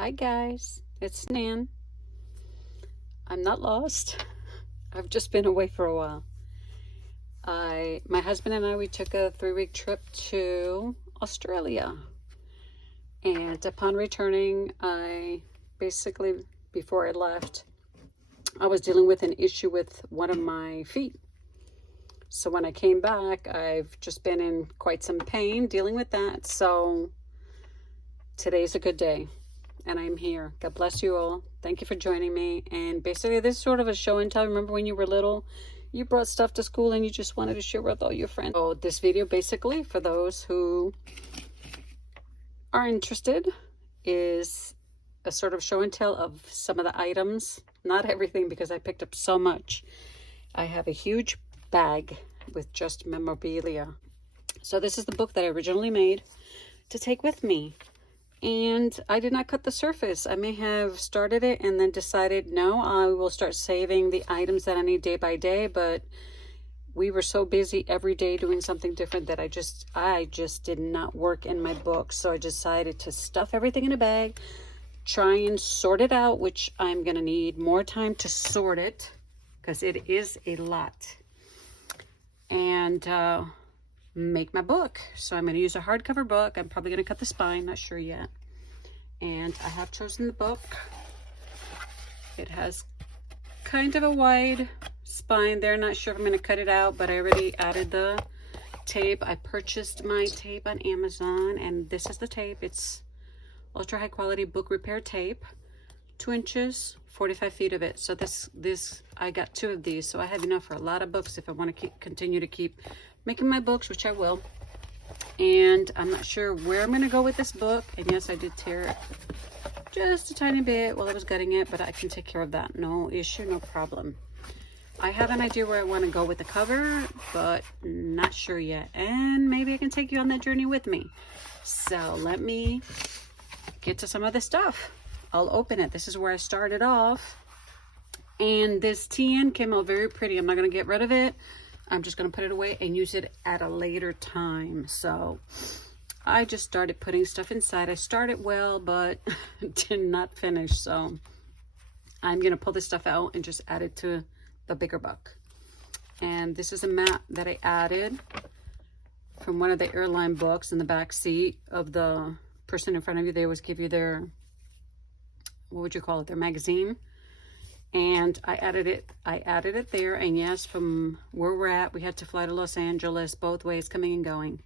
Hi guys, it's Nan. I'm not lost. I've just been away for a while. My husband and I, we took a 3-week trip to Australia. And upon returning, before I left, I was dealing with an issue with one of my feet. So when I came back, I've just been in quite some pain dealing with that. So today's a good day. And I'm here. God bless you all. Thank you for joining me. And basically, this is sort of a show and tell. Remember when you were little, you brought stuff to school and you just wanted to share with all your friends. So this video, basically, for those who are interested, is a sort of show and tell of some of the items. Not everything, because I picked up so much. I have a huge bag with just memorabilia. So this is the book that I originally made to take with me. And I did not cut the surface. I may have started it and then decided, no, I will start saving the items that I need day by day. But we were so busy every day doing something different that I just did not work in my book. So I decided to stuff everything in a bag, try and sort it out, which I'm going to need more time to sort it because it is a lot. And make my book. So I'm going to use a hardcover book. I'm probably going to cut the spine, not sure yet. And I have chosen the book. It has kind of a wide spine there. Not sure if I'm going to cut it out, but I already added the tape. I purchased my tape on Amazon, and this is the tape. It's ultra high quality book repair tape, 2 inches, 45 feet of it. So this I got 2 of these, so I have enough for a lot of books if I want to continue to keep making my books, which I will. And I'm not sure where I'm going to go with this book. And yes, I did tear it just a tiny bit while I was gutting it, but I can take care of that. No issue, no problem. I have an idea where I want to go with the cover, but not sure yet. And maybe I can take you on that journey with me. So let me get to some of the stuff. I'll open it. This is where I started off. And this TN came out very pretty. I'm not going to get rid of it. I'm just going to put it away and use it at a later time. So I just started putting stuff inside. I started well, but did not finish. So I'm going to pull this stuff out and just add it to the bigger book. And this is a map that I added from one of the airline books in the back seat of the person in front of you. They always give you their, what would you call it, their magazine. And I added it there. And yes, from where we're at, we had to fly to Los Angeles, both ways, coming and going.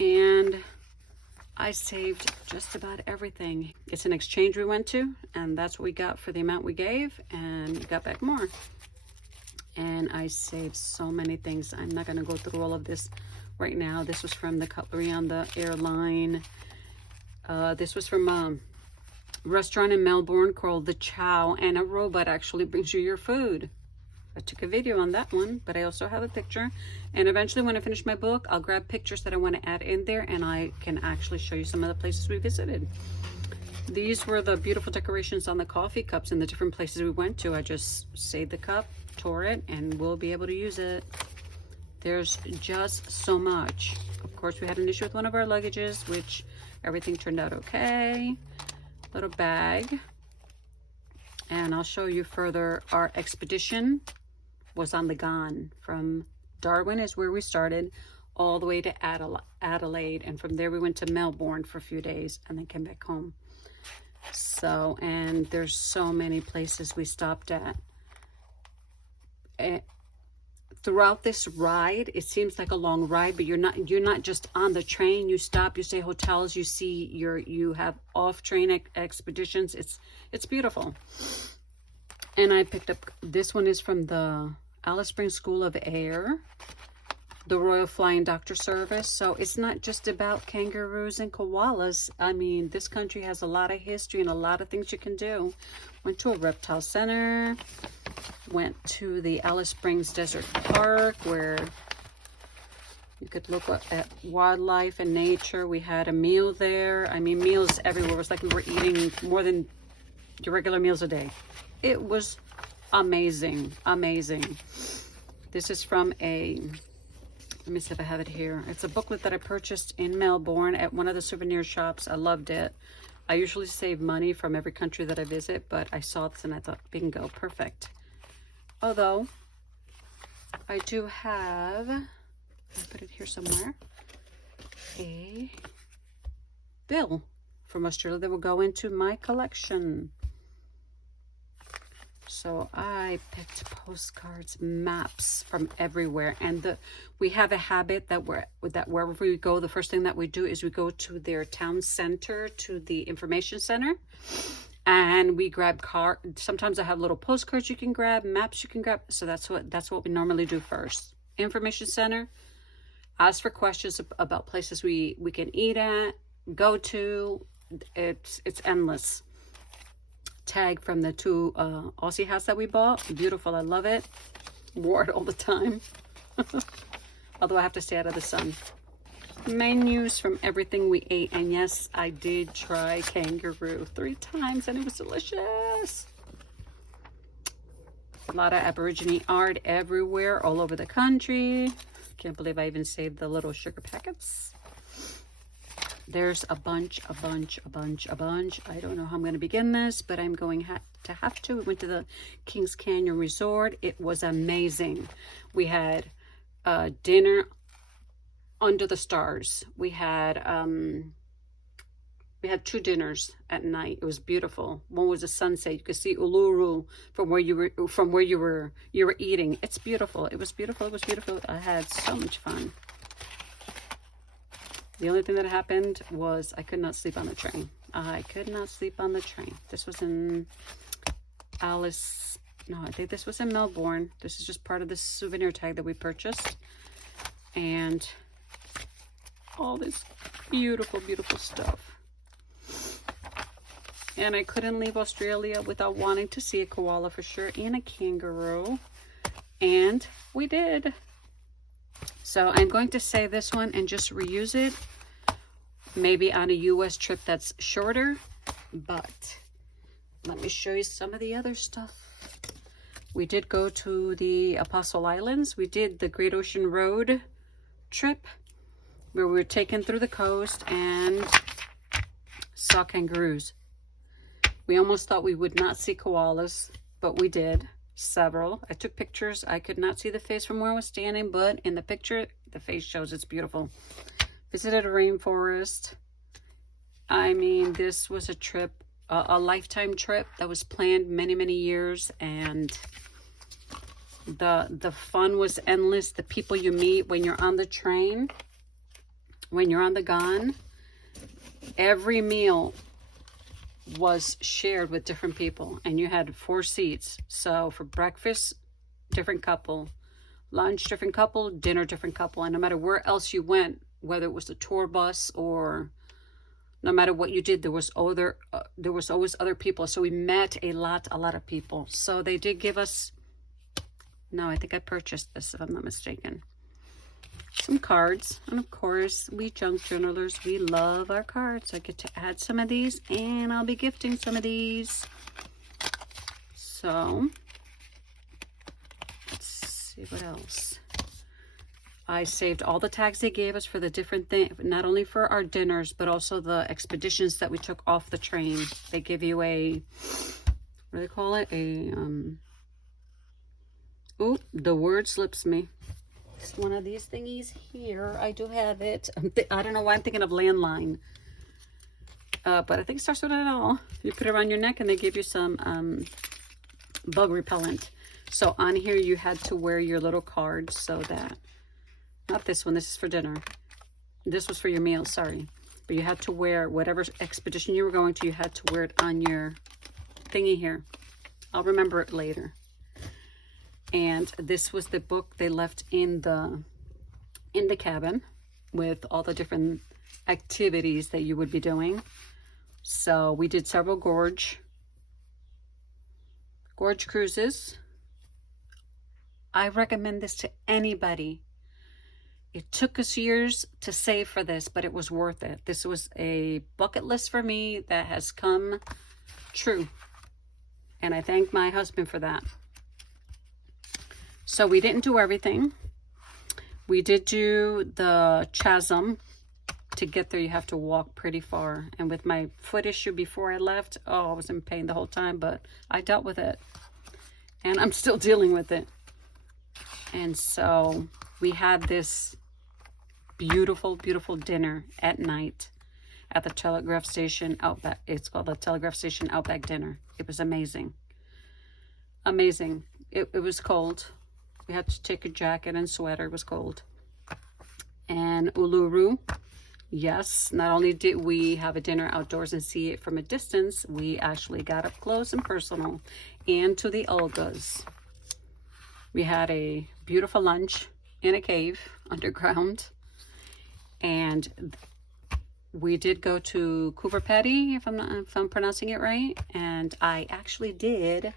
And I saved just about everything. It's an exchange we went to, and that's what we got for the amount we gave, and got back more. And I saved so many things. I'm not going to go through all of this right now. This was from the cutlery on the airline. This was from restaurant in Melbourne called The Chow, and a robot actually brings you your food. I took a video on that one, but I also have a picture. And eventually when I finish my book, I'll grab pictures that I want to add in there, and I can actually show you some of the places we visited. These were the beautiful decorations on the coffee cups in the different places we went to. I just saved the cup, tore it, and we'll be able to use it. There's just so much. Of course, we had an issue with one of our luggages, which everything turned out okay. Little bag, and I'll show you further. Our expedition was on the Ghan. From Darwin is where we started, all the way to Adelaide, and from there we went to Melbourne for a few days and then came back home. So, and there's so many places we stopped at. Throughout this ride, it seems like a long ride, but you're not just on the train. You stop, you stay hotels, you have off-train expeditions. It's beautiful. And I picked up, this one is from the Alice Springs School of Air, the Royal Flying Doctor Service. So it's not just about kangaroos and koalas. I mean, this country has a lot of history and a lot of things you can do. Went to a reptile center. Went to the Alice Springs Desert Park, where you could look at wildlife and nature. We had a meal there. I mean, meals everywhere. It was like we were eating more than your regular meals a day. It was amazing, amazing. This is from let me see if I have it here. It's a booklet that I purchased in Melbourne at one of the souvenir shops. I loved it. I usually save money from every country that I visit, but I saw this and I thought, bingo, perfect. Although, I do have, I put it here somewhere, a bill from Australia that will go into my collection. So I picked postcards, maps from everywhere, and we have a habit that wherever we go, the first thing that we do is we go to their town center, to the information center, and we grab sometimes I have little postcards you can grab, maps you can grab. So that's what we normally do first. Information center, ask for questions about places we can eat at, go to. It's endless. Tag from the 2 Aussie hats that we bought. Beautiful, I love it. Wore it all the time. Although I have to stay out of the sun. Menus from everything we ate. And yes, I did try kangaroo 3 times and it was delicious. A lot of Aborigine art everywhere, all over the country. Can't believe I even saved the little sugar packets. There's a bunch. I don't know how I'm going to begin this, but I'm going to have to. We went to the Kings Canyon Resort. It was amazing. We had dinner under the stars. We had 2 dinners at night. It was beautiful. One was a sunset. You could see Uluru from where you were eating. It's beautiful. It was beautiful. It was beautiful. I had so much fun. The only thing that happened was I could not sleep on the train. I could not sleep on the train. This was in I think this was in Melbourne. This is just part of the souvenir tag that we purchased. And all this beautiful, beautiful stuff. And I couldn't leave Australia without wanting to see a koala for sure, and a kangaroo. And we did. So I'm going to save this one and just reuse it. Maybe on a US trip that's shorter. But let me show you some of the other stuff. We did go to the Apostle Islands. We did the Great Ocean Road trip, where we were taken through the coast and saw kangaroos. We almost thought we would not see koalas, but we did. Several. I took pictures. I could not see the face from where I was standing, but in the picture, the face shows. It's beautiful. Visited a rainforest. I mean, this was a trip, a lifetime trip that was planned many, many years, and the fun was endless. The people you meet when you're on the train, when you're on the Ghan, every meal was shared with different people, and you had 4 seats. So for breakfast, different couple, lunch, different couple, dinner, different couple. And no matter where else you went, whether it was the tour bus or no matter what you did, there was always other people. So we met a lot of people. So they did give us, no, I think I purchased this if I'm not mistaken, some cards. And of course, we junk journalers, we love our cards. I get to add some of these, and I'll be gifting some of these. So let's see what else. I saved all the tags they gave us for the different things, not only for our dinners, but also the expeditions that we took off the train. They give you a, what do they call it? The word slips me. It's one of these thingies here. I do have it. I don't know why I'm thinking of landline. But I think it starts with an L. You put it around your neck and they give you some bug repellent. So on here you had to wear your little card so that, not this one, this is for dinner. This was for your meal, sorry. But you had to wear, whatever expedition you were going to, you had to wear it on your thingy here. I'll remember it later. And this was the book they left in the cabin with all the different activities that you would be doing. So we did several gorge cruises. I recommend this to anybody. It took us years to save for this, but it was worth it. This was a bucket list for me that has come true. And I thank my husband for that. So we didn't do everything. We did do the Chasm to get there, you have to walk pretty far. And with my foot issue before I left, oh, I was in pain the whole time, but I dealt with it. And I'm still dealing with it. And so we had this beautiful, beautiful dinner at night at the Telegraph Station Outback. It's called the Telegraph Station Outback Dinner. It was amazing. Amazing. It was cold. We had to take a jacket and sweater. It was cold. And Uluru, yes, not only did we have a dinner outdoors and see it from a distance, we actually got up close and personal and to the Olgas. We had a beautiful lunch in a cave underground. And we did go to Cooper Petty, if I'm pronouncing it right. And I actually did.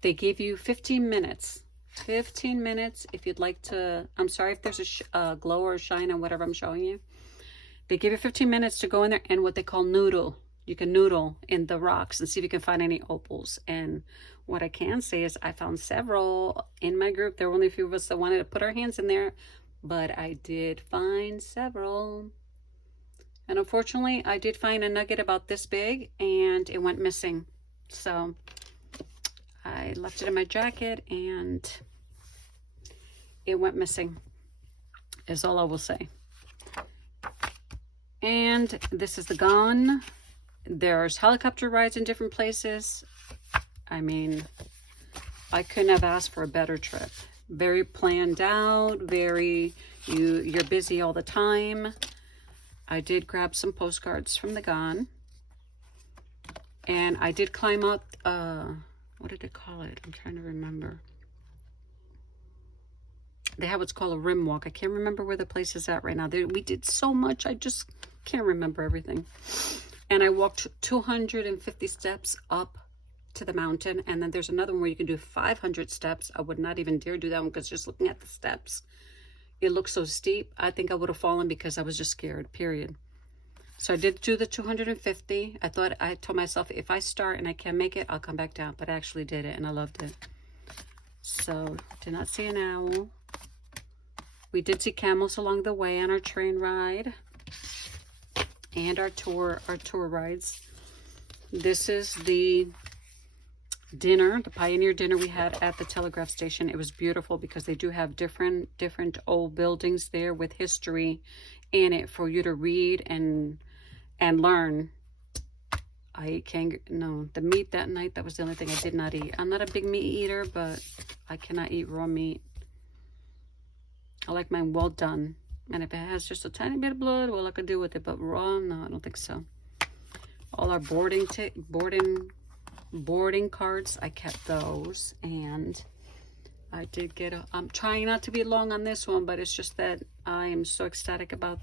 They gave you 15 minutes. 15 minutes if you'd like to. I'm sorry if there's a glow or a shine on whatever I'm showing you. They give you 15 minutes to go in there and what they call noodle. You can noodle in the rocks and see if you can find any opals. And what I can say is I found several in my group. There were only a few of us that wanted to put our hands in there, but I did find several. And unfortunately, I did find a nugget about this big and it went missing. So I left it in my jacket and it went missing, is all I will say. And this is the Gone. There's helicopter rides in different places. I mean, I couldn't have asked for a better trip. Very planned out, very, you're busy all the time. I did grab some postcards from the Gone. And I did climb up, what did they call it? I'm trying to remember. They have what's called a rim walk. I can't remember where the place is at right now. We did so much, I just can't remember everything. And I walked 250 steps up to the mountain. And then there's another one where you can do 500 steps. I would not even dare do that one because just looking at the steps, it looks so steep. I think I would have fallen because I was just scared, period. So I did do the 250. I told myself, if I start and I can't make it, I'll come back down. But I actually did it and I loved it. So did not see an owl. We did see camels along the way on our train ride and our tour rides. This is the dinner, the Pioneer dinner we had at the Telegraph Station. It was beautiful because they do have different old buildings there with history in it for you to read and learn. I can't, no, the meat that night, that was the only thing I did not eat. I'm not a big meat eater, but I cannot eat raw meat. I like mine well done. And if it has just a tiny bit of blood, well, I could do with it. But raw, no, I don't think so. All our boarding cards, I kept those. And I did get I'm trying not to be long on this one, but it's just that I am so ecstatic about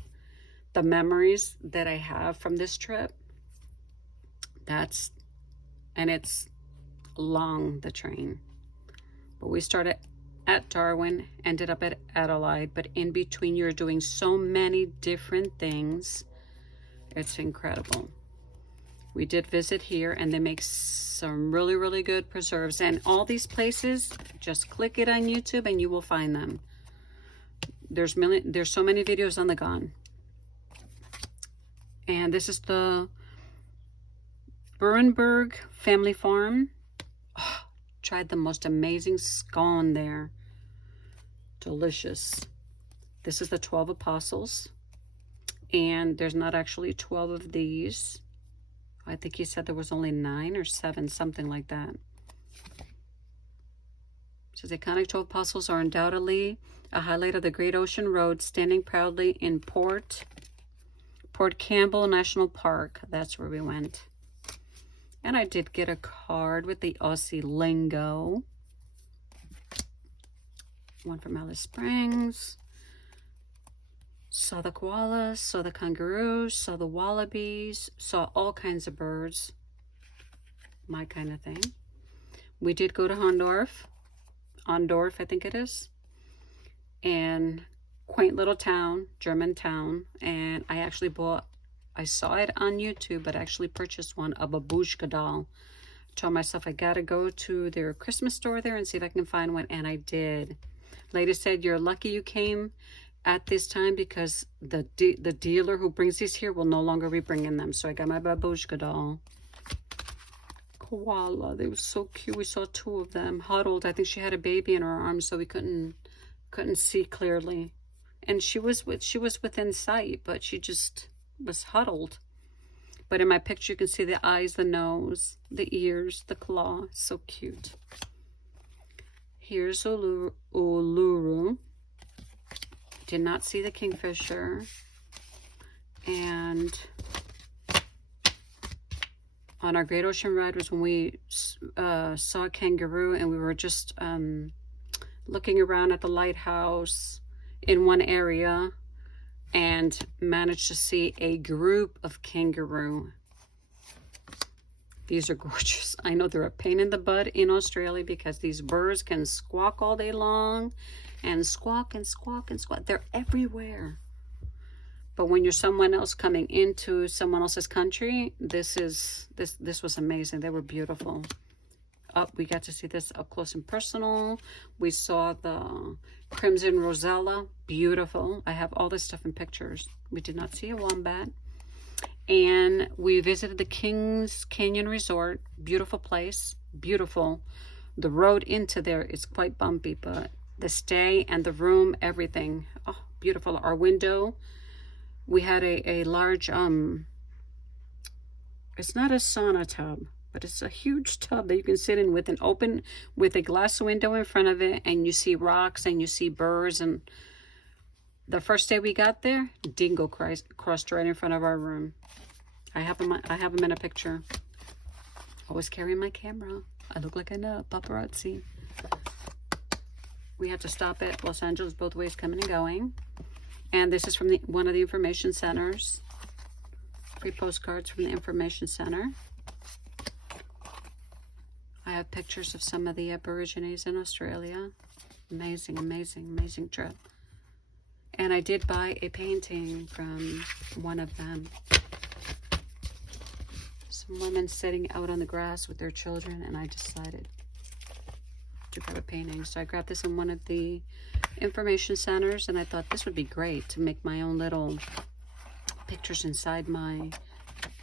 the memories that I have from this trip. And it's long, the train. But we started at Darwin, ended up at Adelaide, but in between you're doing so many different things. It's incredible. We did visit here and they make some really, really good preserves. And all these places, just click it on YouTube and you will find them. There's so many videos on the Gone. And this is the Burenberg Family Farm. Oh, tried the most amazing scone there. Delicious. This is the 12 Apostles. And there's not actually 12 of these. I think he said there was only 9 or 7, something like that. It says iconic 12 Apostles are undoubtedly a highlight of the Great Ocean Road, standing proudly in Port Campbell National Park. That's where we went. And I did get a card with the Aussie lingo. One from Alice Springs. Saw the koalas, saw the kangaroos, saw the wallabies, saw all kinds of birds. My kind of thing. We did go to Hondorf, I think it is. And quaint little town, German town. And I actually I saw it on YouTube, but I actually purchased one, a babushka doll. Told myself I gotta go to their Christmas store there and see if I can find one, and I did. Lady said, you're lucky you came at this time because the dealer who brings these here will no longer be bringing them. So I got my babushka doll. Koala. They were so cute. We saw 2 of them huddled. I think she had a baby in her arms, so we couldn't see clearly. And she was within sight, but she just was huddled. But in my picture, you can see the eyes, the nose, the ears, the claw. So cute. Here's Uluru. Did not see the kingfisher. And on our Great Ocean ride was when we saw a kangaroo, and we were just looking around at the lighthouse in one area and managed to see a group of kangaroo. These are gorgeous. I know they're a pain in the butt in Australia because these birds can squawk all day long and squawk and squawk and squawk. They're everywhere. But when you're someone else coming into someone else's country, this was amazing. They were beautiful. We got to see this up close and personal. We saw the Crimson Rosella, beautiful. I have all this stuff in pictures. We did not see a wombat. And we visited the Kings Canyon Resort. Beautiful place, beautiful. The road into there is quite bumpy, but the stay and the room, everything, oh, beautiful. Our window, we had a large, it's not a sauna tub, but it's a huge tub that you can sit in with a glass window in front of it, and you see rocks and you see birds. And the first day we got there, dingo crossed right in front of our room. I have them in a picture. Always carrying my camera. I look like a paparazzi. We had to stop at Los Angeles both ways, coming and going. And this is from one of the information centers. Free postcards from the information center. I have pictures of some of the Aborigines in Australia. Amazing, amazing, amazing trip. And I did buy a painting from one of them. Some women sitting out on the grass with their children, and I decided to grab a painting. So I grabbed this in one of the information centers, and I thought this would be great to make my own little pictures inside my,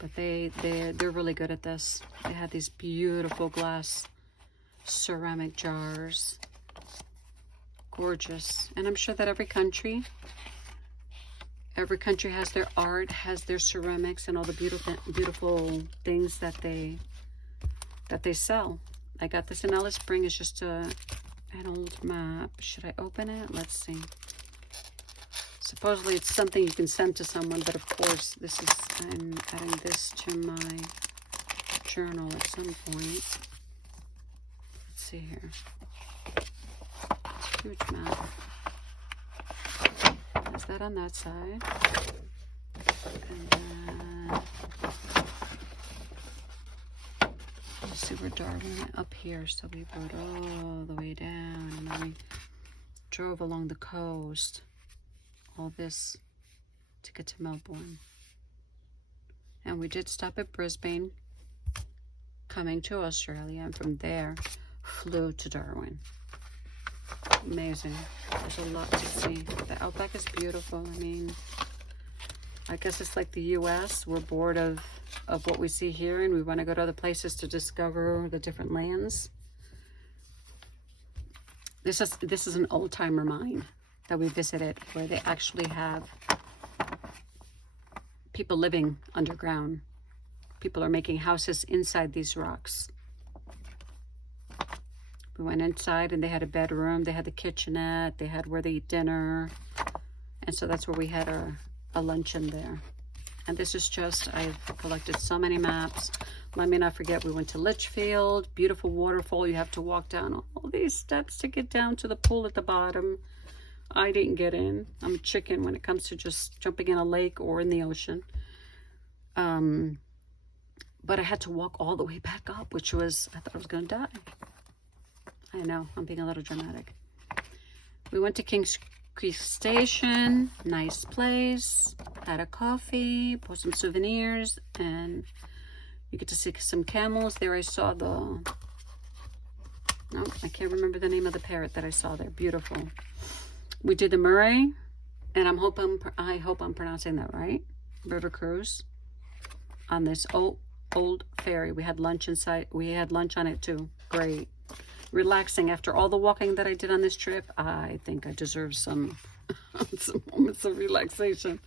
but they're really good at this. They had these beautiful glass ceramic jars. Gorgeous. And I'm sure that every country has their art, has their ceramics, and all the beautiful things that they sell. I got this in Alice Springs. It's just an old map. Should I open it? Let's see. Supposedly it's something you can send to someone, but of course I'm adding this to my journal at some point. Let's see here. It's a huge map. Is that on that side? And then let's see, we're Darwin up here, so we rode all the way down, and then we drove along the coast. All this to get to Melbourne. And we did stop at Brisbane, coming to Australia, and from there flew to Darwin. Amazing. There's a lot to see. The outback is beautiful. I mean, I guess it's like the US. We're bored of what we see here, and we want to go to other places to discover the different lands. This is an old-timer mine that we visited, where they actually have people living underground. People are making houses inside these rocks. We went inside, and they had a bedroom, they had the kitchenette, they had where they eat dinner. And so that's where we had a luncheon there. And this is just, I've collected so many maps. Let me not forget, we went to Litchfield, beautiful waterfall. You have to walk down all these steps to get down to the pool at the bottom. I didn't get in. I'm a chicken when it comes to just jumping in a lake or in the ocean. But I had to walk all the way back up, which was, I thought I was going to die. I know, I'm being a little dramatic. We went to Kings Creek Station, nice place, had a coffee, bought some souvenirs, and you get to see some camels. There I saw I can't remember the name of the parrot that I saw there. Beautiful. We did the Murray And I hope I'm pronouncing that right. River cruise on this old ferry. We had lunch inside. We had lunch on it too. Great. Relaxing. After all the walking that I did on this trip, I think I deserve some some moments of relaxation.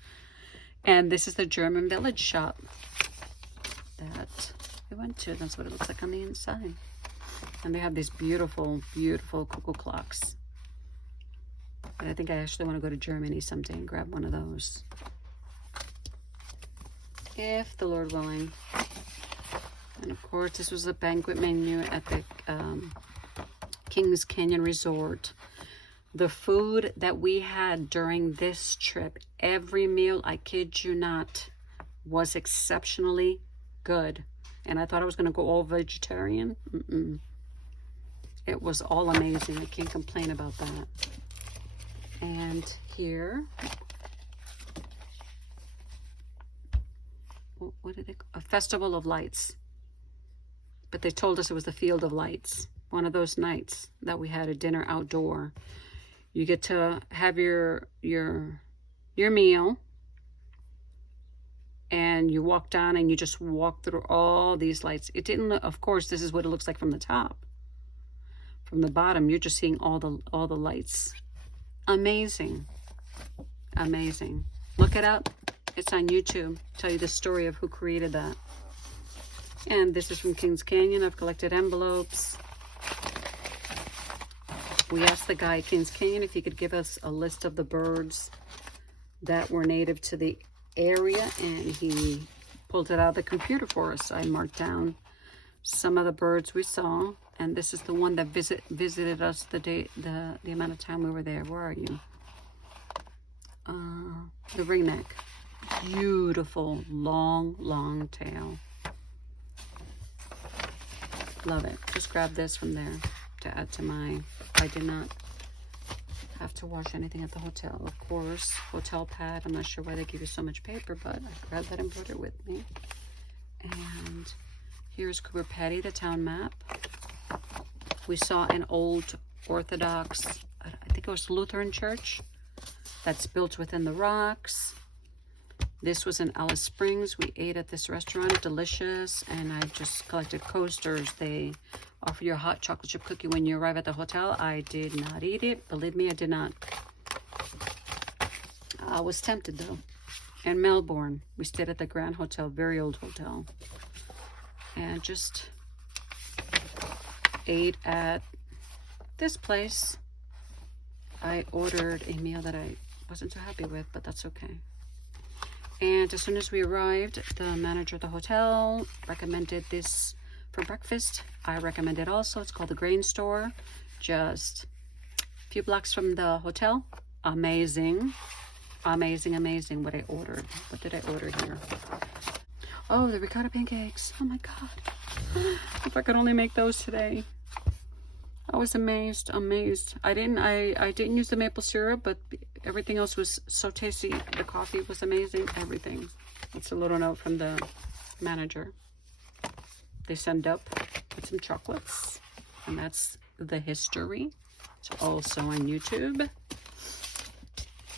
And this is the German village shop that we went to. That's what it looks like on the inside. And they have these beautiful, beautiful cuckoo clocks. But I think I actually want to go to Germany someday and grab one of those. If the Lord willing. And of course, this was a banquet menu at the Kings Canyon Resort. The food that we had during this trip, every meal, I kid you not, was exceptionally good. And I thought I was going to go all vegetarian. It was all amazing. I can't complain about that. And here, what did they call? A Festival of Lights. But they told us it was the Field of Lights. One of those nights that we had a dinner outdoor. You get to have your meal, and you walk down and you just walk through all these lights. It didn't look, of course, this is what it looks like from the top. From the bottom, you're just seeing all the lights. Amazing. Amazing. Look it up. It's on YouTube. Tell you the story of who created that. And this is from Kings Canyon. I've collected envelopes. We asked the guy at Kings Canyon if he could give us a list of the birds that were native to the area, and he pulled it out of the computer for us. I marked down some of the birds we saw, and this is the one that visited us the amount of time we were there. Where are you? The ringneck. Beautiful, long tail. Love it. Just grab this from there to add to my... I did not have to wash anything at the hotel. Of course, hotel pad. I'm not sure why they give you so much paper, but I grabbed that and brought it with me. And here's Cooper Pedy, the town map. We saw an old Orthodox, I think it was Lutheran church, that's built within the rocks. This was in Alice Springs. We ate at this restaurant, delicious, and I just collected coasters. They offer you a hot chocolate chip cookie when you arrive at the hotel. I did not eat it. Believe me, I did not. I was tempted though. In Melbourne, we stayed at the Grand Hotel, very old hotel, and just ate at this place. I ordered a meal that I wasn't so happy with, but that's okay. And as soon as we arrived, the manager of the hotel recommended this for breakfast. I recommend it also. It's called the Grain Store, just a few blocks from the hotel. Amazing, amazing, amazing what I ordered. What did I order here? Oh, the ricotta pancakes. Oh my God. If I could only make those today. I was amazed. I didn't use the maple syrup, but everything else was so tasty. The coffee was amazing. Everything. It's a little note from the manager. They send up with some chocolates, and that's the history. It's also on YouTube.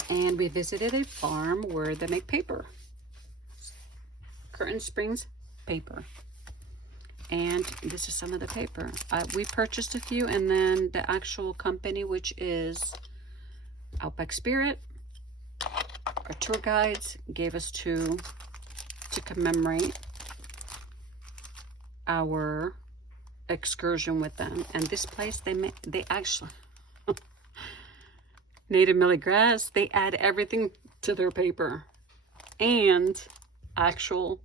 And we visited a farm where they make paper. Curtin Springs paper. And this is some of the paper. We purchased a few, and then the actual company, which is Outback Spirit, our tour guides gave us two to commemorate our excursion with them. And this place, they actually native millet grass. They add everything to their paper, and actual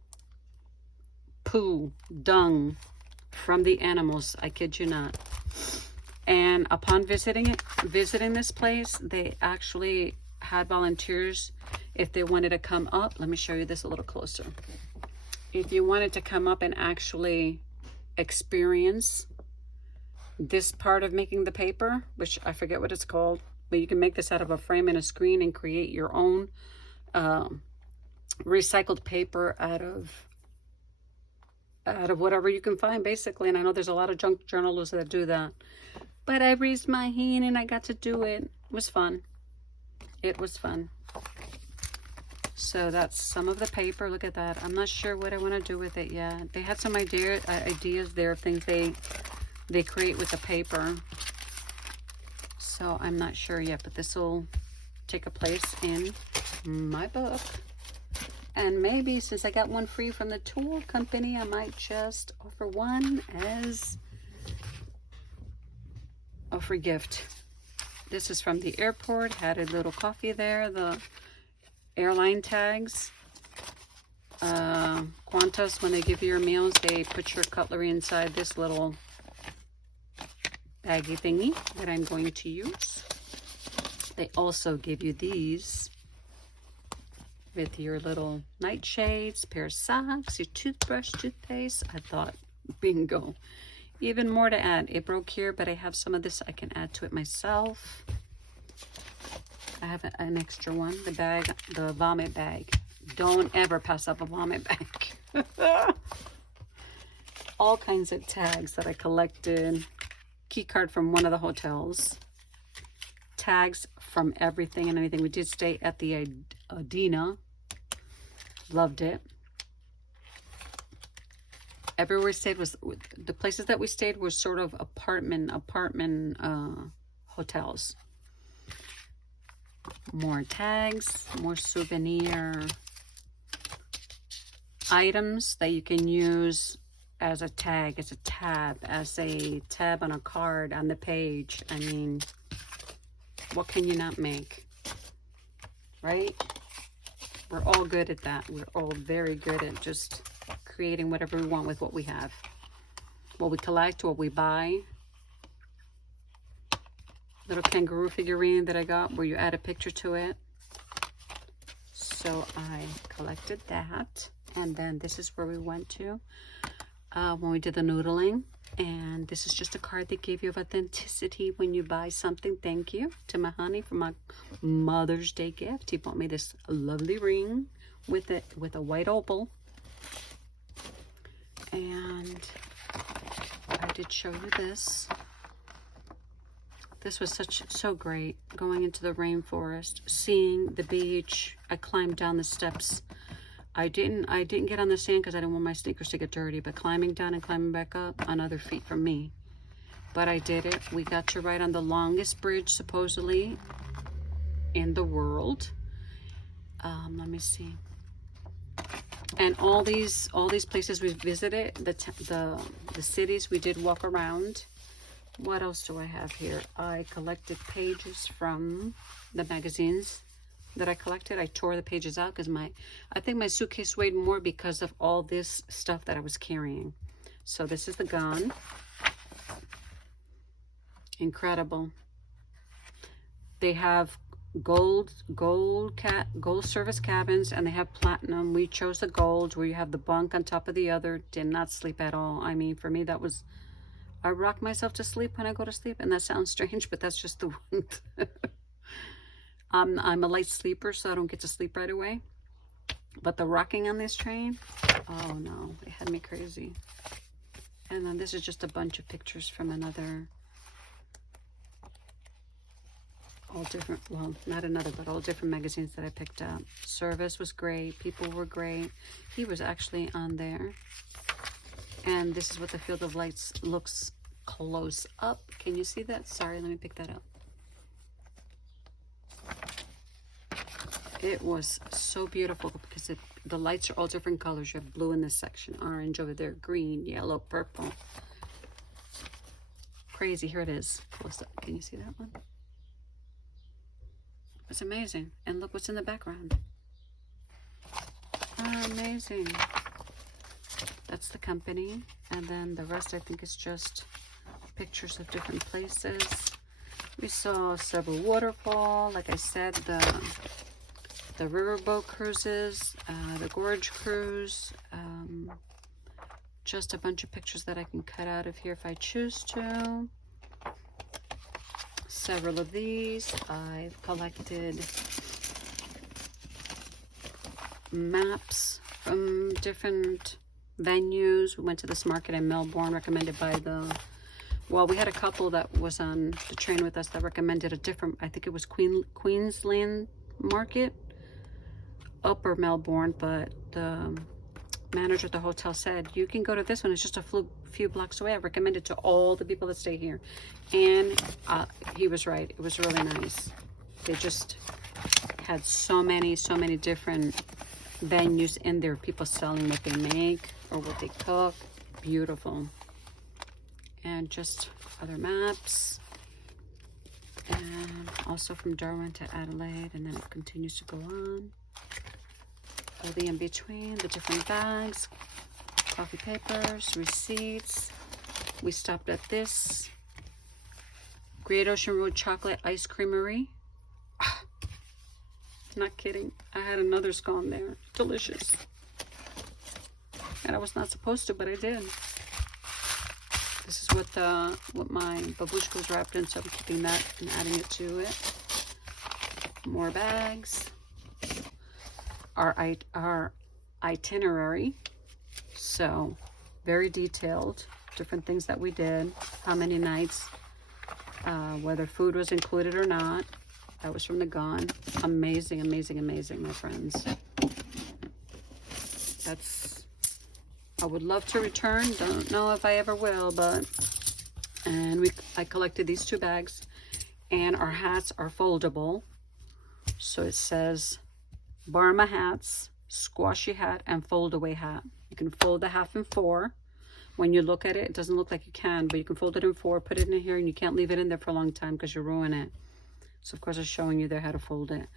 poo, dung from the animals. I kid you not. And upon visiting this place, they actually had volunteers if they wanted to come up. Let me show you this a little closer. If you wanted to come up and actually experience this part of making the paper, which I forget what it's called, but you can make this out of a frame and a screen and create your own recycled paper out of whatever you can find, basically. And I know there's a lot of junk journalists that do that, but I raised my hand and I got to do it. It was fun. It was fun. So that's some of the paper. Look at that. I'm not sure what I want to do with it yet. They had some ideas there, things they create with the paper. So I'm not sure yet, but this will take a place in my book. And maybe since I got one free from the tool company, I might just offer one as a free gift. This is from the airport. Had a little coffee there. The airline tags. Qantas, when they give you your meals, they put your cutlery inside this little baggy thingy that I'm going to use. They also give you these with your little nightshades, pair of socks, your toothbrush, toothpaste. I thought, bingo. Even more to add. It broke here, but I have some of this I can add to it myself. I have an extra one, the bag, the vomit bag. Don't ever pass up a vomit bag. All kinds of tags that I collected. Key card from one of the hotels. Tags from everything and anything. We did stay at the Adina. Loved it. Everywhere we stayed was, the places that we stayed were sort of apartment hotels. More tags, more souvenir items that you can use as a tag, as a tab on a card, on the page. I mean, what can you not make? Right? We're all good at that. We're all very good at just creating whatever we want with what we have. What we collect, what we buy. Little kangaroo figurine that I got where you add a picture to it. So I collected that. And then this is where we went to when we did the noodling. And this is just a card they gave you of authenticity when you buy something. Thank you to my honey for my Mother's Day gift. He bought me this lovely ring with a white opal. And I did show you this. This was so great, going into the rainforest, seeing the beach. I climbed down the steps. I didn't get on the sand because I didn't want my sneakers to get dirty, but climbing down and climbing back up, another feat for me. But I did it. We got to ride on the longest bridge supposedly in the world. Let me see. And all these places we visited, the cities we did walk around. What else do I have here? I collected pages from the magazines that I collected. I tore the pages out because I think my suitcase weighed more because of all this stuff that I was carrying. So this is the gun. Incredible. They have gold service cabins, and they have platinum. We chose the gold, where you have the bunk on top of the other. Did not sleep at all. I mean, for me, that was, I rock myself to sleep when I go to sleep, and that sounds strange, but that's just the one. I'm a light sleeper, so I don't get to sleep right away. But the rocking on this train, oh no, it had me crazy. And then this is just a bunch of pictures from another, all different, well, not another, but all different magazines that I picked up. Service was great. People were great. He was actually on there. And this is what the Field of Lights looks close up. Can you see that? Sorry, let me pick that up. It was so beautiful because the lights are all different colors. You have blue in this section, orange over there, green, yellow, purple. Crazy. Here it is. Close up. Can you see that one? It's amazing. And look what's in the background. Amazing. That's the company. And then the rest, I think, is just pictures of different places. We saw several waterfall. Like I said, the riverboat cruises, the gorge cruise, just a bunch of pictures that I can cut out of here if I choose to. Several of these. I've collected maps from different venues. We went to this market in Melbourne, recommended by well, we had a couple that was on the train with us that recommended a different, I think it was Queensland Market. Upper Melbourne, but the manager at the hotel said, you can go to this one. It's just a few blocks away. I recommend it to all the people that stay here. And he was right. It was really nice. They just had so many different venues in there. People selling what they make or what they cook. Beautiful. And just other maps. And also from Darwin to Adelaide. And then it continues to go on. All the in between, the different bags, coffee papers, receipts. We stopped at this Great Ocean Road Chocolate Ice Creamery. Not kidding. I had another scone there. Delicious. And I was not supposed to, but I did. This is what my babushka was wrapped in, so I'm keeping that and adding it to it. More bags. Our itinerary, so very detailed, different things that we did, how many nights, whether food was included or not. That was from the Gone. Amazing, amazing, amazing, my friends. I would love to return. Don't know if I ever will, but I collected these 2 bags, and our hats are foldable. So it says Barma hats, squashy hat, and fold away hat. You can fold the half in 4. When you look at it, it doesn't look like you can, but you can fold it in 4, put it in here, and you can't leave it in there for a long time because you ruin it. So of course I'm showing you there how to fold it.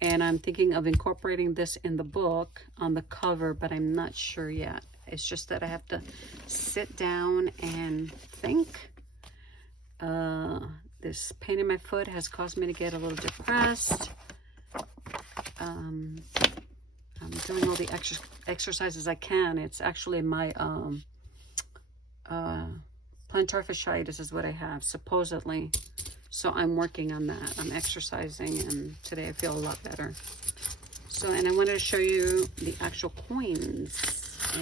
And I'm thinking of incorporating this in the book on the cover, but I'm not sure yet. It's just that I have to sit down and think. This pain in my foot has caused me to get a little depressed. I'm doing all the exercises I can. It's actually my plantar fasciitis is what I have, supposedly. So I'm working on that. I'm exercising, and today I feel a lot better. So, and I wanted to show you the actual coins.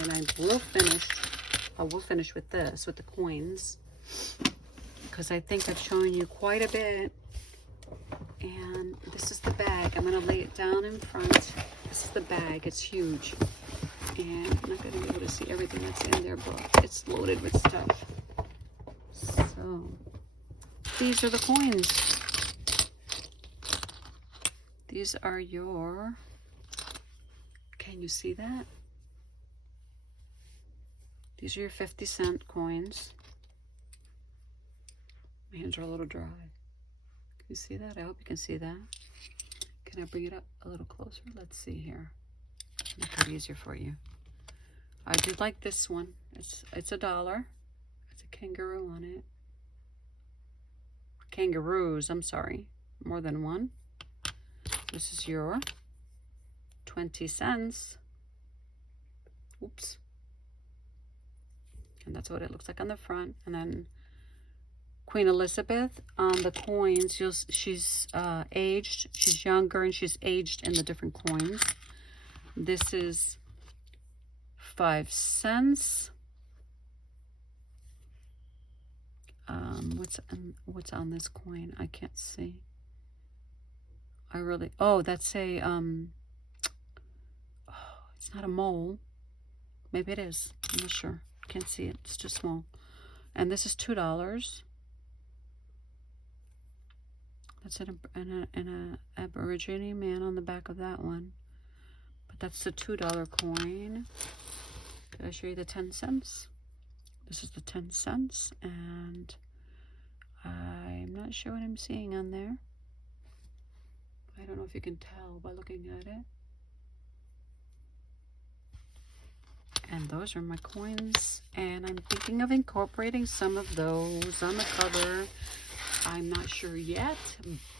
And I will finish with this, with the coins, because I think I've shown you quite a bit. And this is the bag. I'm going to lay it down in front. This is the bag. It's huge. And I'm not going to be able to see everything that's in there, but it's loaded with stuff. So, these are the coins. These are your, can you see that? These are your 50-cent coins. My hands are a little dry. Can you see that? I hope you can see that. Can I bring it up a little closer? Let's see here. Make it easier for you. I did like this one. It's $1. It's a kangaroo on it. Kangaroos, I'm sorry. More than one. This is your 20 cents. Oops. And that's what it looks like on the front. And then Queen Elizabeth on the coins, she's aged. She's younger and she's aged in the different coins. This is 5 cents. What's on this coin? I can't see. Oh, that's a it's not a mole. Maybe it is. I'm not sure. Can't see it. It's too small. And this is $2. That's an Aborigine man on the back of that one. But that's the $2 coin. Did I show you the 10 cents? This is the 10 cents. And I'm not sure what I'm seeing on there. I don't know if you can tell by looking at it. And those are my coins. And I'm thinking of incorporating some of those on the cover. I'm not sure yet,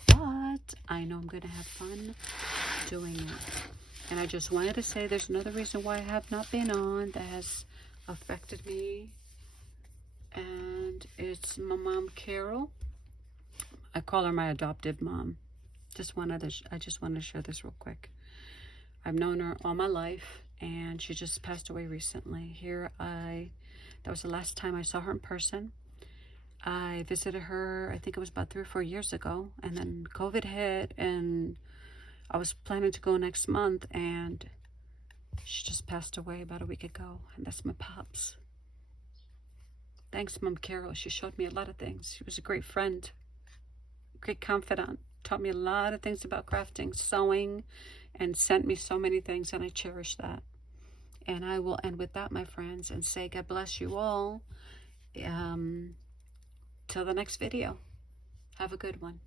but I know I'm going to have fun doing it. And I just wanted to say there's another reason why I have not been on that has affected me. And it's my mom, Carol. I call her my adopted mom. I just wanted to share this real quick. I've known her all my life, and she just passed away recently. That was the last time I saw her in person. I visited her, I think it was about 3 or 4 years ago, and then COVID hit, and I was planning to go next month, and she just passed away about a week ago, and that's my pops. Thanks, Mom Carol. She showed me a lot of things. She was a great friend, great confidant, taught me a lot of things about crafting, sewing, and sent me so many things, and I cherish that. And I will end with that, my friends, and say God bless you all. Till the next video. Have a good one.